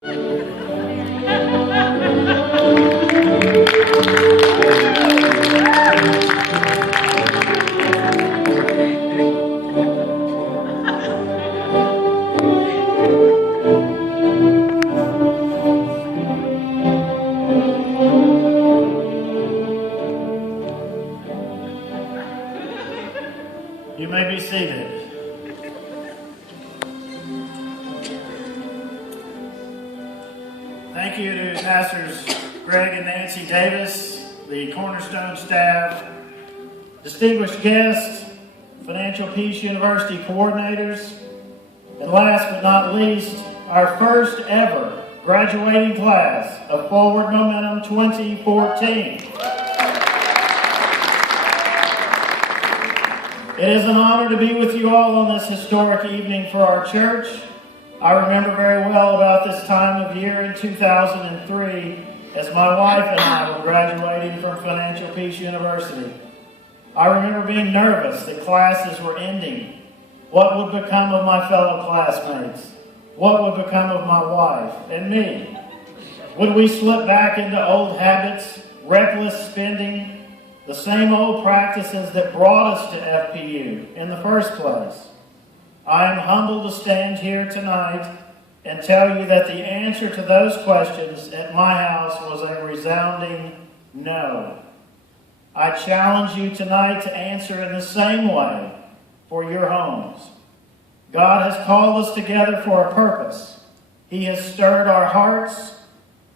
You may be seated. Thank you to Pastors Greg and Nancy Davis, the Cornerstone staff, distinguished guests, Financial Peace University coordinators, and last but not least, our first ever graduating class of Forward Momentum 2014. It is an honor to be with you all on this historic evening for our church. I remember very well about this time of year in 2003 as my wife and I were graduating from Financial Peace University. I remember being nervous that classes were ending. What would become of my fellow classmates? What would become of my wife and me? Would we slip back into old habits, reckless spending, the same old practices that brought us to FPU in the first place? I am humbled to stand here tonight and tell you that the answer to those questions at my house was a resounding no. I challenge you tonight to answer in the same way for your homes. God has called us together for a purpose. He has stirred our hearts.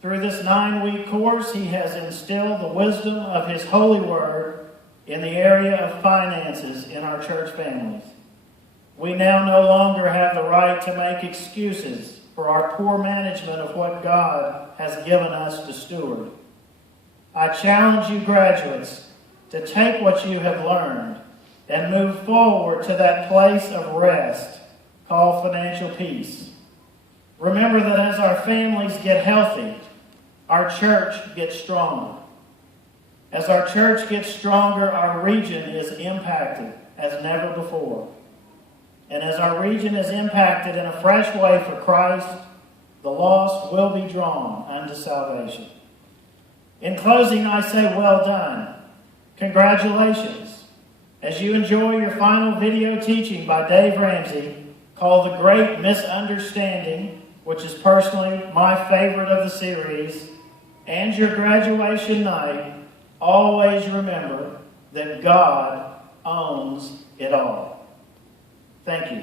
Through this 9-week course, He has instilled the wisdom of His holy word in the area of finances in our church families. We now no longer have the right to make excuses for our poor management of what God has given us to steward. I challenge you graduates to take what you have learned and move forward to that place of rest called financial peace. Remember that as our families get healthy, our church gets stronger. As our church gets stronger, our region is impacted as never before. And as our region is impacted in a fresh way for Christ, the lost will be drawn unto salvation. In closing, I say well done. Congratulations. As you enjoy your final video teaching by Dave Ramsey called The Great Misunderstanding, which is personally my favorite of the series, and your graduation night, always remember that God owns it all. Thank you.